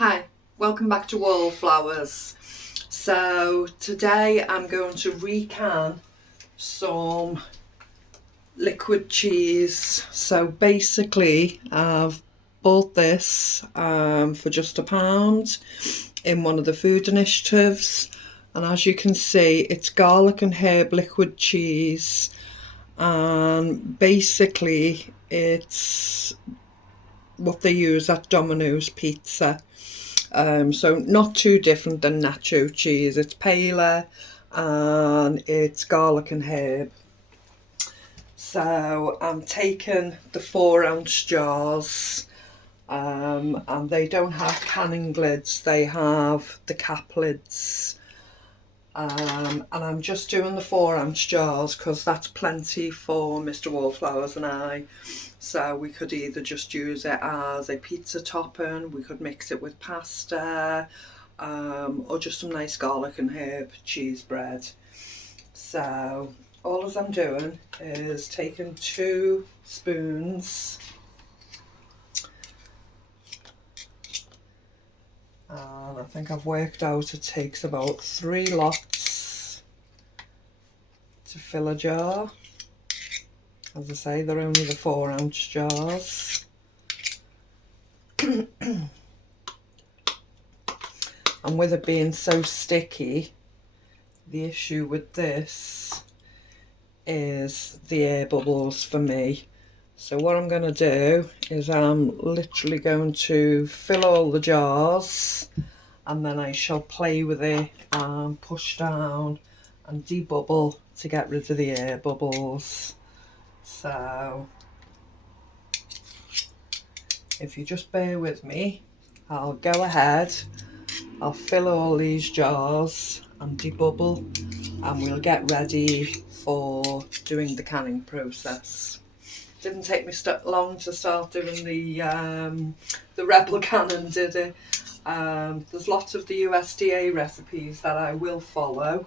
Hi, welcome back to Wallflowers. So today I'm going to recan some liquid cheese. So basically I've bought this for just £1 in one of the food initiatives, and as you can see it's garlic and herb liquid cheese, and basically it's what they use at Domino's Pizza. So not too different than nacho cheese. It's paler and it's garlic and herb. So I'm taking the 4 ounce jars, and they don't have canning lids, they have the cap lids. And I'm just doing the 4 ounce jars because that's plenty for Mr. Wallflowers and I. So we could either just use it as a pizza topping, we could mix it with pasta, or just some nice garlic and herb cheese bread. So all as I'm doing is taking 2 spoons, and I think I've worked out it takes about 3 lots to fill a jar. As I say, they're only the 4 ounce jars. And with it being so sticky, the issue with this is the air bubbles for me. So what I'm going to do is I'm literally going to fill all the jars, and then I shall play with it and push down and debubble to get rid of the air bubbles. So if you just bear with me, I'll go ahead, I'll fill all these jars and debubble, and we'll get ready for doing the canning process. Didn't take me long to start doing the Rebel cannon, did it? There's lots of the USDA recipes that I will follow,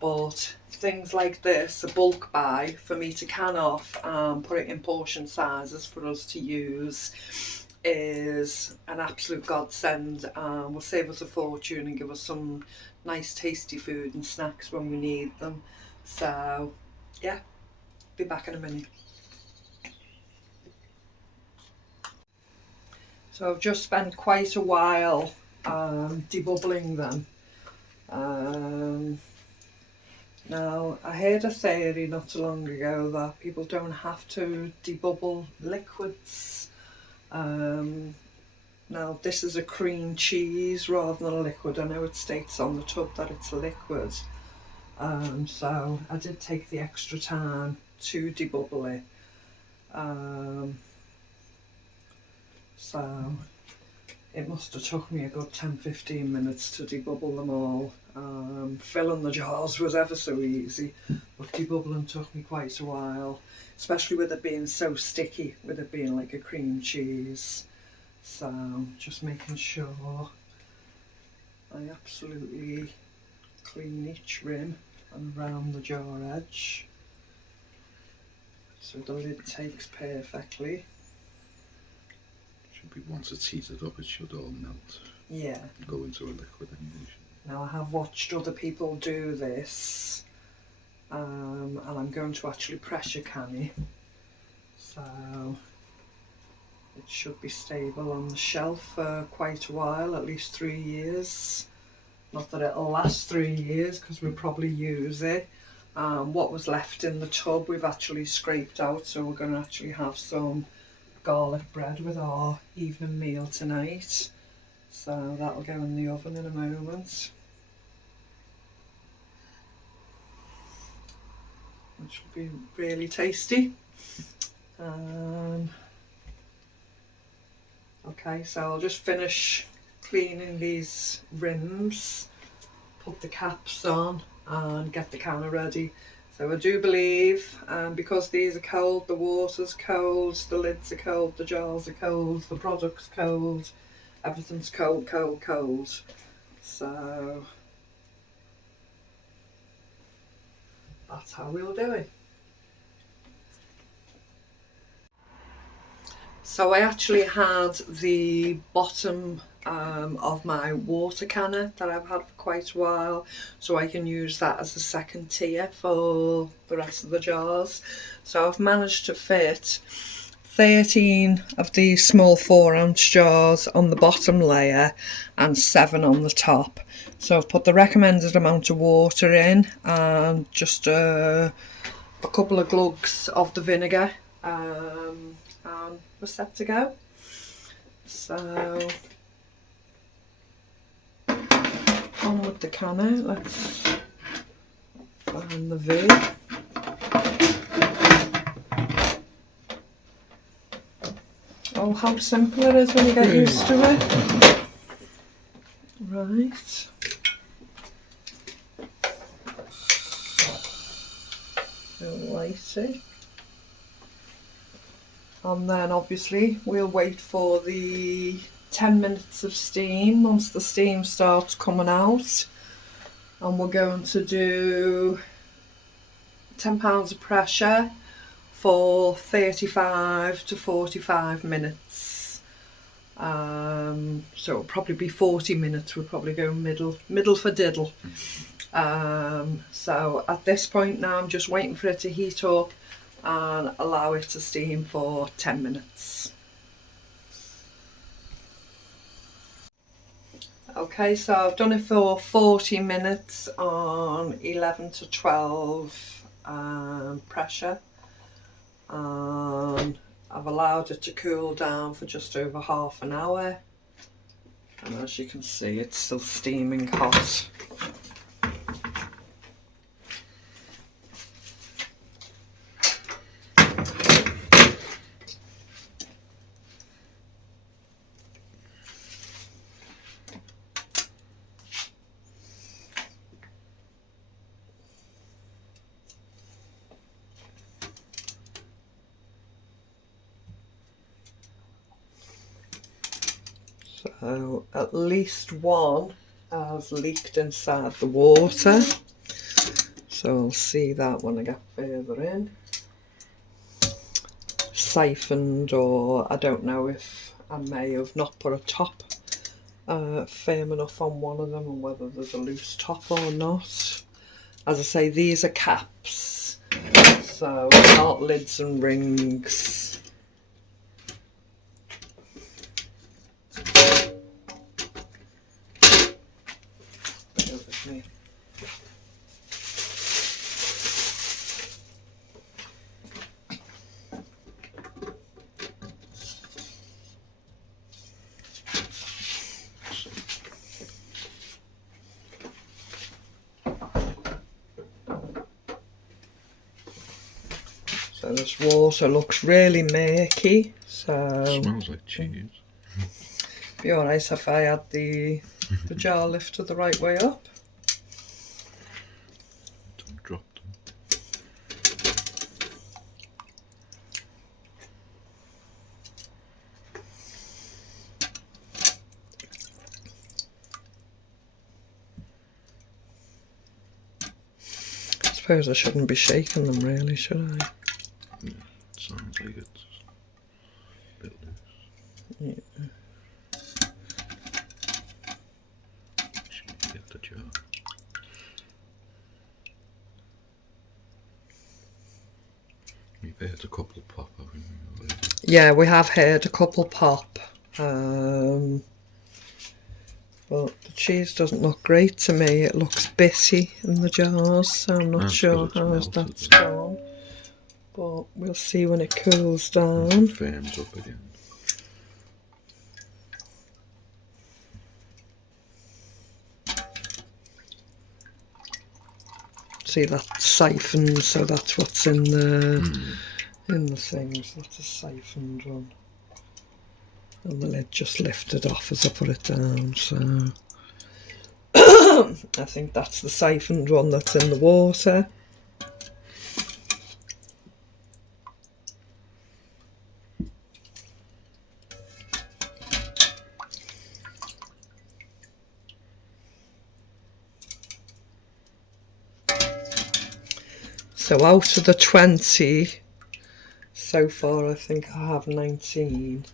but things like this, a bulk buy for me to can off and put it in portion sizes for us to use, is an absolute godsend, and will save us a fortune and give us some nice tasty food and snacks when we need them. So yeah, be back in a minute. So I've just spent quite a while debubbling them. Now, I heard a theory not too long ago that people don't have to debubble liquids. Now, this is a cream cheese rather than a liquid. I know it states on the tub that it's a liquid. So I did take the extra time to debubble it. So it must have took me a good 10-15 minutes to debubble them all. Filling the jars was ever so easy, but debubbling took me quite a while, especially with it being so sticky, with it being like a cream cheese. So just making sure I absolutely clean each rim and around the jar edge so the lid takes perfectly. Should be, once it's heated up, it should all melt. Yeah. Go into a liquid anyway. Now I have watched other people do this, and I'm going to actually pressure can it, so it should be stable on the shelf for quite a while, at least 3 years. Not that it'll last 3 years because we'll probably use it. What was left in the tub we've actually scraped out, so we're going to actually have some garlic bread with our evening meal tonight. So that'll go in the oven in a moment. Which will be really tasty. Okay, so I'll just finish cleaning these rims, put the caps on and get the canner ready. So I do believe, because these are cold, the water's cold, the lids are cold, the jars are cold, the product's cold, everything's cold, cold, cold. So that's how we'll do it. So I actually had the bottom of my water canner that I've had for quite a while, so I can use that as a second tier for the rest of the jars. So I've managed to fit 13 of these small 4-ounce jars on the bottom layer and 7 on the top. So I've put the recommended amount of water in and just a couple of glugs of the vinegar, and we're set to go. So on with the canner, let's find the V. Oh, how simple it is when you get used to it. Right. Lighty. And then obviously we'll wait for the 10 minutes of steam. Once the steam starts coming out, and we're going to do 10 pounds of pressure for 35 to 45 minutes. So it'll probably be 40 minutes. We'll probably go middle for diddle. So at this point now I'm just waiting for it to heat up and allow it to steam for 10 minutes. Okay, so I've done it for 40 minutes on 11 to 12 pressure, and I've allowed it to cool down for just over half an hour, and as you can see it's still steaming hot. So at least one has leaked inside the water, so I'll see that when I get further in. Siphoned, or I don't know if I may have not put a top firm enough on one of them, and whether there's a loose top or not. As I say, these are caps, so not lids and rings. So this water looks really murky, so It smells like cheese. be alright if I add the jar lifter the right way up. Don't drop them. I suppose I shouldn't be shaking them really, should I? Yeah, it sounds like it's a bit loose. Yeah. Should get the jar. We've heard a couple pop, haven't we, already? Yeah, we have heard a couple pop, but the cheese doesn't look great to me. It looks bitty in the jars, so I'm not That's sure 'cause it's how melted, that's yeah. gone. But we'll see when it cools It down. firms up again. See, that siphoned, so that's what's in the things. That's a siphoned one. And the lid just lifted off as I put it down, so I think that's the siphoned one that's in the water. So out of the 20 so far, I think I have 19.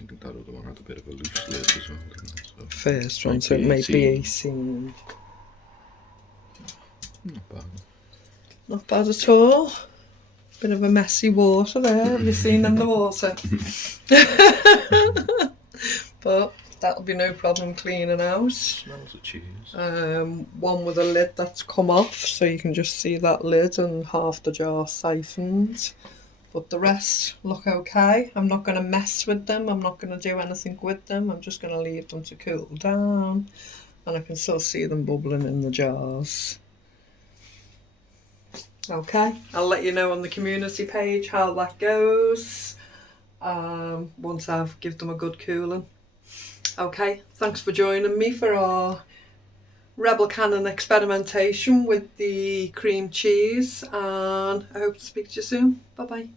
I think that other one had a bit of a loose lid as well, didn't it? So First one, might so it be might be 18. 18. Not bad. Not bad at all. Bit of a messy water there. Have you seen in the water? But that'll be no problem cleaning out. Smells of cheese. One with a lid that's come off, so you can just see that lid and half the jar siphoned. But the rest look okay. I'm not going to mess with them. I'm not going to do anything with them. I'm just going to leave them to cool down. And I can still see them bubbling in the jars. Okay, I'll let you know on the community page how that goes. Once I've given them a good cooling. Okay, thanks for joining me for our Rebel Cannon experimentation with the cream cheese, and I hope to speak to you soon. Bye bye.